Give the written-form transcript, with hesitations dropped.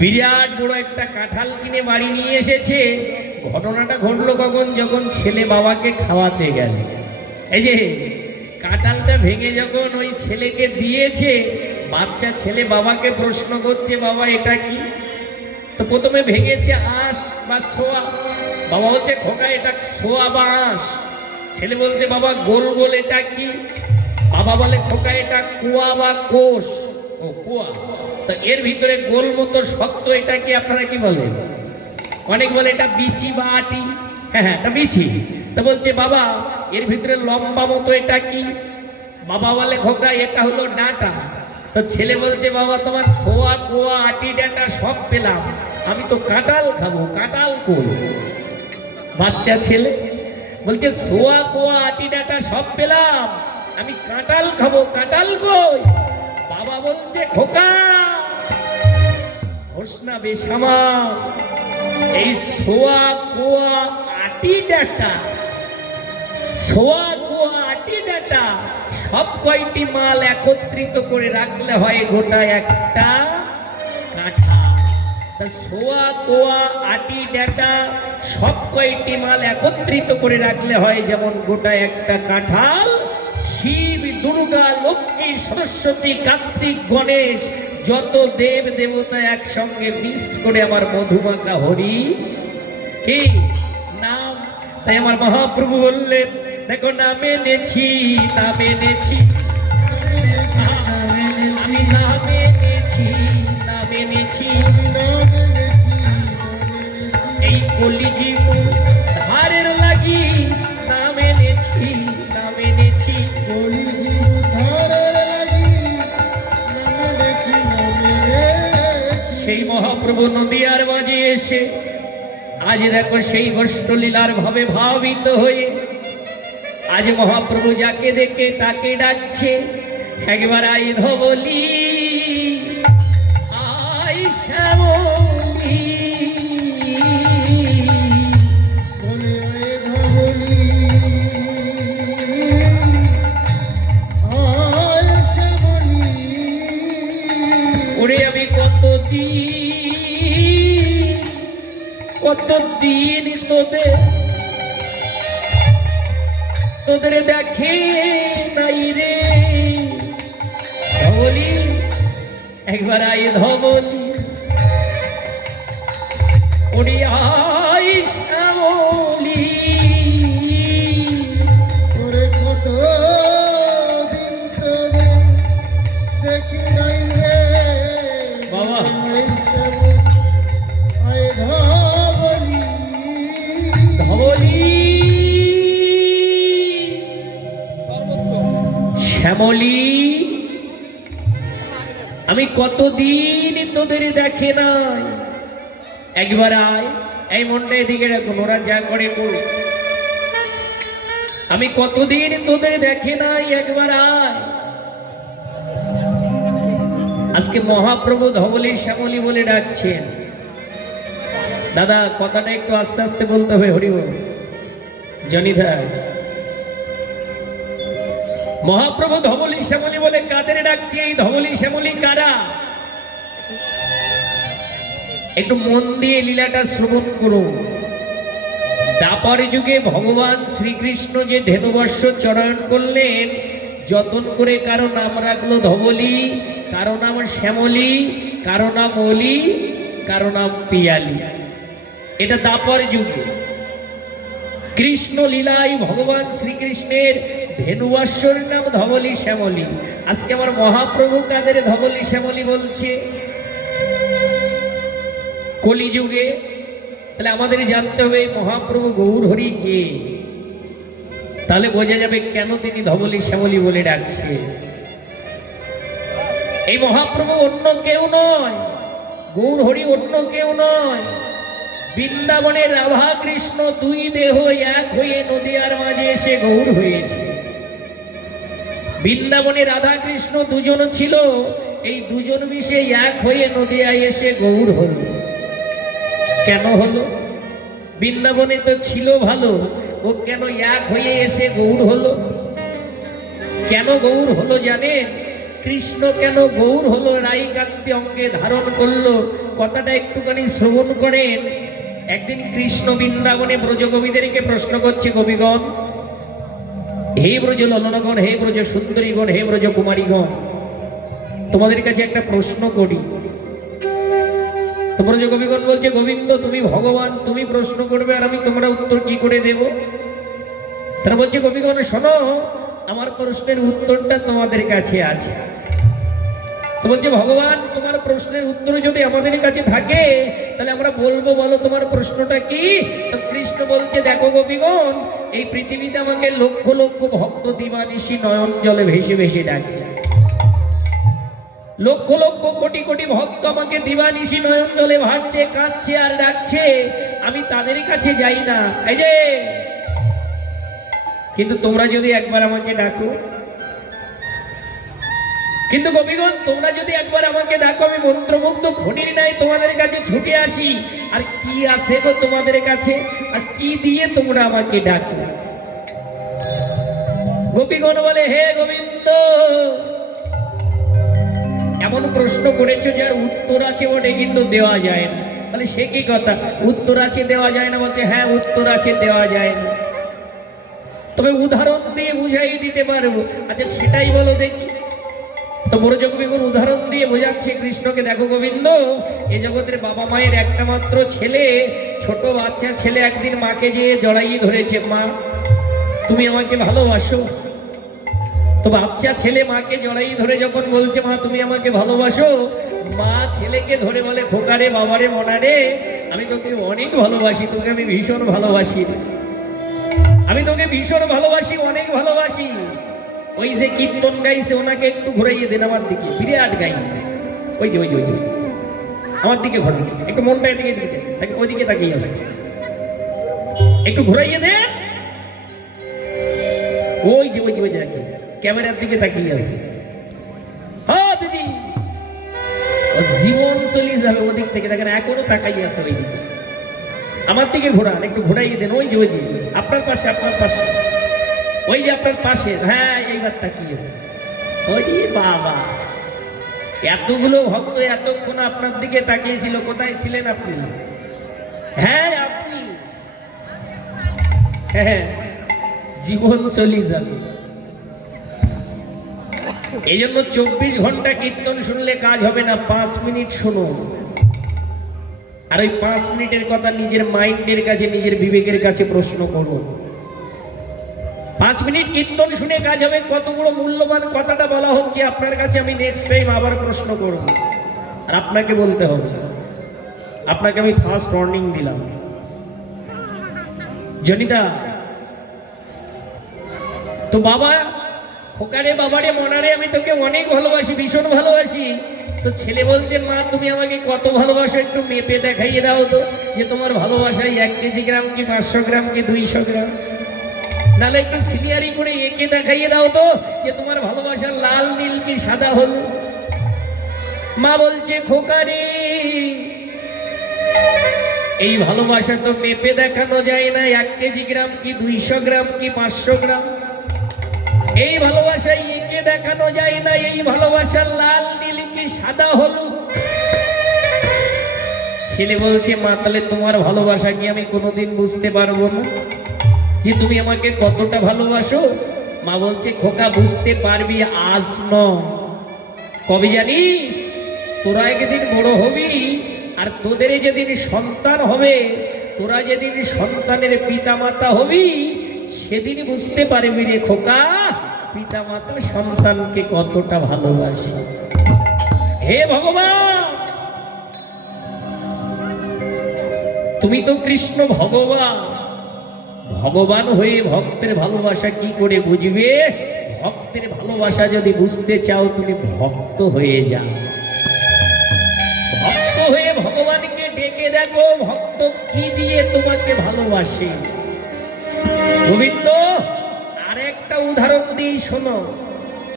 বিরাট বড় একটা কাঁঠাল কিনে বাড়ি নিয়ে এসেছে। ঘটনাটা ঘটলো কখন? যখন ছেলে বাবাকে খাওয়াতে গেল। এই যে কাঁঠালটা ভেঙে যখন ওই ছেলেকে দিয়েছে, বাচ্চা ছেলে বাবাকে প্রশ্ন করছে, বাবা এটা কি? তো প্রথমে ভেঙেছে আঁশ বা সোয়া। বাবা বলছে, খোকা এটা সোয়া বা আঁশ। ছেলে বলছে, বাবা গোল গোল এটা কি? বাবা বলে, খোকা এটা কুয়া বা কোষ। ও কুয়া। তো এর ভিতরে গোল মতো শক্ত এটা কি? আপনারা কি বলেন? অনেক বলে এটা বিচি বা আটি। হ্যাঁ হ্যাঁ, এটা বিচি। তো বলছে, বাবা এর ভিতরে লম্বা মতো এটা কি? বাবা বলে, খোকা এটা হলো ডাঁটা। তো ছেলে বলছে, বাবা তোমার সোয়া কোয়া আটি ডাঁটা সব পেলাম, আমি তো কাঁঠাল খাবো, কাঁঠাল কই? বাচ্চা ছেলে বলছে, সোয়া কোয়া আটি ডাঁটা সব পেলাম, আমি কাঁঠাল খাবো, কাঁঠাল কই? বাবা বলছে, খোকা হোসনা বেশামা, এই সোয়া কোয়া আটি ডাঁটা, সোয়া কোয়া আটি ডাঁটা সব কয়টি মাল একত্রিত করে রাখলে হয় গোটা একটা কাঁঠাল। সোয়া কোয়া আটি ডাঁটা সব কয়টি মাল একত্রিত করে রাখলে হয় যেমন গোটা একটা কাঁঠাল। শিব, দুর্গা, লক্ষ্মী, সরস্বতী, কার্তিক, গণেশ যত দেব দেবতা একসঙ্গে মিক্সড করে আমার মধুমাখা হরি কি নাম। তাই আমার মহাপ্রভু বললেন, দেখো নামে নেছি, নামে নেছি, আমি নামে নেছি, নামে নেছি, এই কলিজীব ধারের লাগি নামে নেছি, নামে নেছি, সেই মহাপ্রভু নদিয়ার মাঝে এসে আজ দেখো সেই গোষ্ঠলীলার ভাবে ভাবিত হয়ে আজ মহাপ্রভু যাকে দেখে তাকে ডাকছে, একবার আই ধবলি, আই শ্যামলি, ওরে আমি কতদিন তোদের দেখে নাই রে ধবলি, একবার আই ধবলি, ওরে আই শ্যামলি, ওরে কতদিন তোদের দেখে নাই রে বাবা, আই ধবলি, ধবলি, শ্যামলি, আমি কতদিন তোদের দেখে নাই, একবার আয়। এই মনটা এদিকে রাখুন, ওরা যা করে করুক, আমি কতদিন তোদের দেখে নাই, একবার আয়। আজকে মহাপ্রভু ধবলি শ্যামলি বলে ডাকছেন। দাদা কথাটা একটু আস্তে আস্তে বলতে হবে, হরিবল জনিধা। মহাপ্রভু ধবলি শ্যামলি বলে কাদের ডাকছে? এই ধবলি শ্যামলি কারা? একটু মন দিয়ে লীলাটা শ্রবণ করুন। দ্বাপর যুগে ভগবান শ্রীকৃষ্ণ যে ধেনুবর্ষ চয়ন করলেন, যতন করে কারো নাম রাখলো ধবলি, কারো নাম শ্যামলি, কারো নাম অলি, কারো নাম পিয়ালি। এটা দ্বাপর যুগে কৃষ্ণ লীলায় ভগবান শ্রীকৃষ্ণের ধেনুবর্ষর নাম ধবলি শ্যামলি। আজকে আমার মহাপ্রভু কাদের ধবলি শ্যামলি বলছে? কলিযুগে। তাহলে আমাদের জানতে হবে মহাপ্রভু গৌর হরি কে, তাহলে বোঝা যাবে কেন তিনি ধবলি শ্যামলি বলে ডাকছে। এই মহাপ্রভু অন্য কেউ নয়, গৌর হরি অন্য কেউ নয়। বৃন্দাবনের রাধা কৃষ্ণ দুই দেহ এক হয়ে নদিয়ার মাঝে এসে গৌর হয়েছে। বৃন্দাবনে রাধা কৃষ্ণ দুজন ছিল, এই দুজন মিশে এক হয়ে নদিয়ায় এসে গৌর হলো। কেন হলো? বৃন্দাবনে তো ছিল ভালো, ও কেন এক হয়ে এসে গৌর হলো? কেন গৌর হলো জানেন? কৃষ্ণ কেন গৌর হলো, রাইকান্তি অঙ্গে ধারণ করলো, কথাটা একটুখানি শ্রবণ করেন। একদিন কৃষ্ণ বৃন্দাবনে ব্রজগোপীদেরকে প্রশ্ন করছে, গোপীগণ, হে ব্রজ ললনগণ, হে ব্রজ সুন্দরীগণ, হে ব্রজ কুমারীগণ, তোমাদের কাছে একটা প্রশ্ন করি। তো ব্রজ গোপীগণ বলছে, গোবিন্দ তুমি ভগবান, তুমি প্রশ্ন করবে আর আমি তোমরা উত্তর কি করে দেব? তারা বলছে, গোপীগণ শোনো, আমার প্রশ্নের উত্তরটা তোমাদের কাছে আছে। তো বলছে, ভগবান তোমার প্রশ্নের উত্তর যদি আমাদের কাছে থাকে তাহলে আমরা বলবো, বলো তোমার প্রশ্নটা কি? তো কৃষ্ণ বলছে, দেখো গোপীগণ, এই পৃথিবীতে আমাকে লক্ষ লক্ষ ভক্ত দিবানিশি নয়ন জলে ভেসে ভেসে ডাকে। লক্ষ লক্ষ কোটি কোটি ভক্ত আমাকে দিবানিশি নয়ন জলে ভাসছে, কাঁদছে আর ডাকছে, আমি তাদের কাছে যাই না। এই যে, কিন্তু তোমরা যদি একবার আমাকে ডাকো, কিন্তু গোপীগণ তোমরা যদি একবার আমাকে ডাকো, আমি মন্ত্রমুগ্ধ ফণির নাই তোমাদের কাছে ছুটে আসি। আর কি আছে গো তোমাদের কাছে, আর কি দিয়ে তোমরা আমাকে ডাকো? গোপীগণ বলে, হে গোবিন্দ, এমন প্রশ্ন করেছো যার উত্তর আছে ওটা কিন্তু দেওয়া যায় না। বলে, সে কি কথা, উত্তর আছে দেওয়া যায় না? বলছে, হ্যাঁ উত্তর আছে দেওয়া যায় না, তবে উদাহরণ দিয়ে বুঝাই দিতে পারবো। আচ্ছা সেটাই বলো দেখি। তো ব্রজগোপীগণ উদাহরণ দিয়ে বোঝাচ্ছে কৃষ্ণকে, দেখো গোবিন্দ, এই জগতের বাবা মায়ের একটা মাত্র ছেলে, ছোট বাচ্চা ছেলে একদিন মাকে যেয়ে জড়াইয়ে ধরেছে, মা তুমি আমাকে ভালোবাসো? তো বাচ্চা ছেলে মাকে জড়াই ধরে যখন বলছে, মা তুমি আমাকে ভালোবাসো, মা ছেলেকে ধরে বলে, খোকারে বাবারে মনারে, আমি তোকে অনেক ভালোবাসি, তোকে আমি ভীষণ ভালোবাসি, আমি তোকে ভীষণ ভালোবাসি, অনেক ভালোবাসি। ওই যে কীর্তন গাইছে ওনাকে একটু ঘুরাইয়ে দেন আমার দিকে, বিরাট গাইছে, ওই যে ওই যে ওই যে আমার দিকে ঘোরান, একটু মনটা এদিকে দিকে দেন, তাকে ওইদিকে তাকিয়ে আছে, একটু ঘুরাইয়ে দেন, ওই যে ওই যে ওই যে ক্যামেরার দিকে তাকিয়ে আছে। হ্যাঁ দিদি, ও জীবন চলে যাবে ওদিক থেকে, দেখেন এখনো তাকাই আছে ওই দিকে, আমার দিকে ঘোরান, একটু ঘোরাইয়ে দেন, ওই যে ওই যে আপনার পাশে, আপনার পাশে, ওই যে আপনার পাশে, হ্যাঁ এইবার তাকিয়েছে। ওই বাবা, এতগুলো ভক্ত এতক্ষণ আপনার দিকে তাকিয়েছিল, কোথায় ছিলেন আপনি? হ্যাঁ আপনি, হ্যাঁ জীবন চলে যাবে। এই জন্য 24 ঘন্টা কীর্তন শুনলে কাজ হবে না, 5 মিনিট শুনুন। আর ওই 5 মিনিটের কথা নিজের মাইন্ডের কাছে, নিজের বিবেকের কাছে প্রশ্ন করুন। 5 মিনিট কীর্তন শুনে কাজ হবে? কত বড় মূল্যবান কথাটা বলা হচ্ছে আপনার কাছে, আমি নেক্সট টাইম আবার প্রশ্ন করব, আর আপনাকে বলতে হবে। আপনাকে আমি ফার্স্ট ওয়ার্নিং দিলাম, জনিতা। তো বাবা, খোকারে বাবারে মনারে, আমি তোকে অনেক ভালোবাসি, ভীষণ ভালোবাসি। তো ছেলে বলছে, মা তুমি আমাকে কত ভালোবাসো, একটু মেপে দেখাইয়ে দাও তো, যে তোমার ভালোবাসায় 1 কেজি গ্রাম কি 500 গ্রাম কি 200 গ্রাম, নাহলে একটু সিনিয়ারি করে এঁকে দেখাইয়ে দাও তো, যে তোমার ভালোবাসা লাল নীল কি সাদা হলুদ। মা বলছে, খোকারে এই ভালোবাসা তো মেপে দেখানো যায় না, 1 কেজি গ্রাম কি 200 গ্রাম কি 500 গ্রাম, এই ভালোবাসায় এঁকে দেখানো যায় না, এই ভালোবাসা লাল নীল কি সাদা হলুদ। ছেলে বলছে, মা তাহলে তোমার ভালোবাসা কি আমি কোনোদিন বুঝতে পারবো না, যে তুমি আমাকে কতটা ভালোবাসো? মা বলছে, খোকা বুঝতে পারবি আজ নয়, কবে জানিস? তোরা একদিন বড় হবি, আর তোদের যেদিন সন্তান হবে, তোরা যেদিন সন্তানের পিতা মাতা হবি, সেদিন বুঝতে পারবি রে খোকা, পিতা মাতা সন্তানকে কতটা ভালোবাসে। হে ভগবান, তুমি তো কৃষ্ণ ভগবান, ভগবান হয়ে ভক্তের ভালোবাসা কি করে বুঝবে? ভক্তের ভালোবাসা যদি বুঝতে চাও, তুমি ভক্ত হয়ে যাও, ভক্ত হয়ে ভগবানকে ডেকে দেখো, ভক্ত কি দিয়ে তোমাকে ভালোবাসে। গোবিন্দ আরেকটা উদাহরণ দিই শোনো।